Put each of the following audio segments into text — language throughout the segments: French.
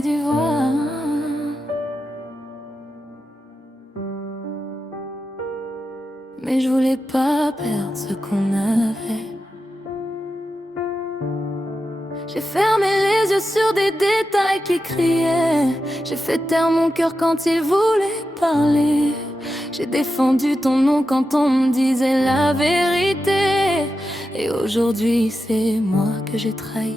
j'aurais dû voir. Mais je voulais pas perdre ce qu'on avait. J'ai fermé les yeux sur des détails qui criaient. J'ai fait taire mon cœur quand il voulait parler. J'ai défendu ton nom quand on me disait la vérité. Et aujourd'hui c'est moi que j'ai trahi.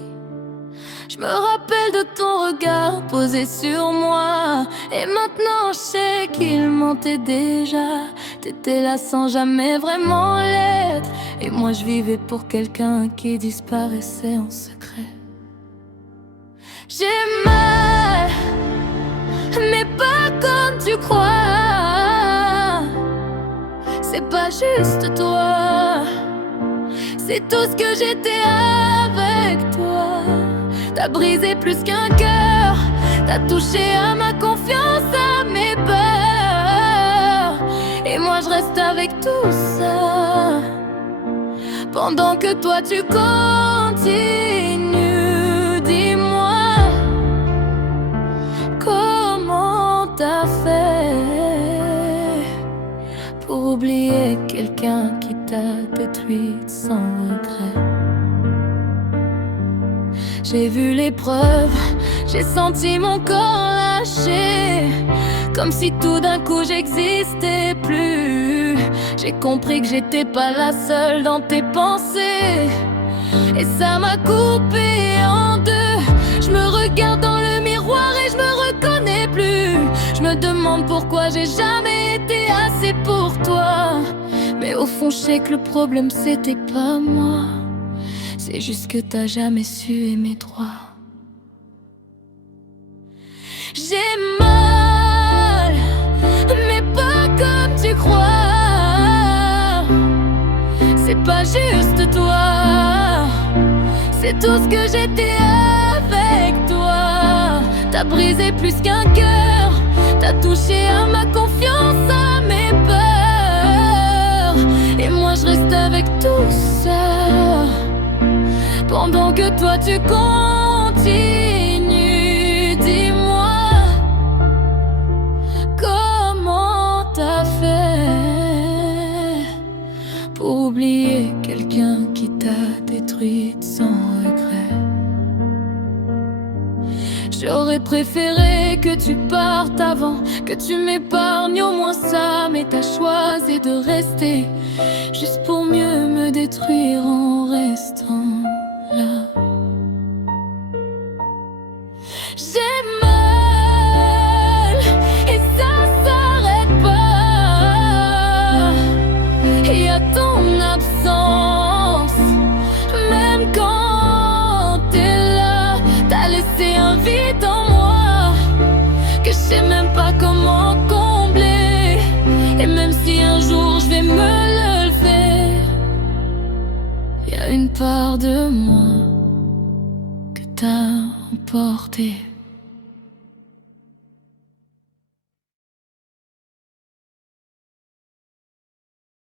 Je me rappelle de ton regard posé sur moi. Et maintenant je sais qu'il mentait déjà. T'étais là sans jamais vraiment l'être. Et moi je vivais pour quelqu'un qui disparaissait en secret. J'ai mal, mais pas comme tu crois. C'est pas juste toi. C'est tout ce que j'étais avec toi. T'as brisé plus qu'un cœur. T'as touché à ma confiance, à mes peurs. Et moi je reste avec tout ça. Pendant que toi tu continues. Dis-moi, comment t'as fait pour oublier quelqu'un qui t'a détruite sans regret? J'ai vu l'épreuve, j'ai senti mon corps lâcher. Comme si tout d'un coup j'existais plus. J'ai compris que j'étais pas la seule dans tes pensées. Et ça m'a coupé en deux. Je me regarde dans le miroir et je me reconnais plus. Je me demande pourquoi j'ai jamais été assez pour toi. Mais au fond je sais que le problème c'était pas moi. C'est juste que t'as jamais su aimer droit. J'ai mal, mais pas comme tu crois. C'est pas juste toi. C'est tout ce que j'étais avec toi. T'as brisé plus qu'un cœur. T'as touché à ma confiance, à mes peurs. Et moi je reste avec tout ça. Pendant que toi tu continues. Dis-moi, comment t'as fait pour oublier quelqu'un qui t'a détruite sans regret? J'aurais préféré que tu partes avant, que tu m'épargnes au moins ça. Mais t'as choisi de rester, juste pour mieux me détruire en restant là. J'ai mal et ça s'arrête pas. Il y a ton absence, même quand t'es là. T'as laissé un vide en moi que je sais même pas comment combler. Et même si un jour je vais me lever, y a une part de moi que t'as emporté.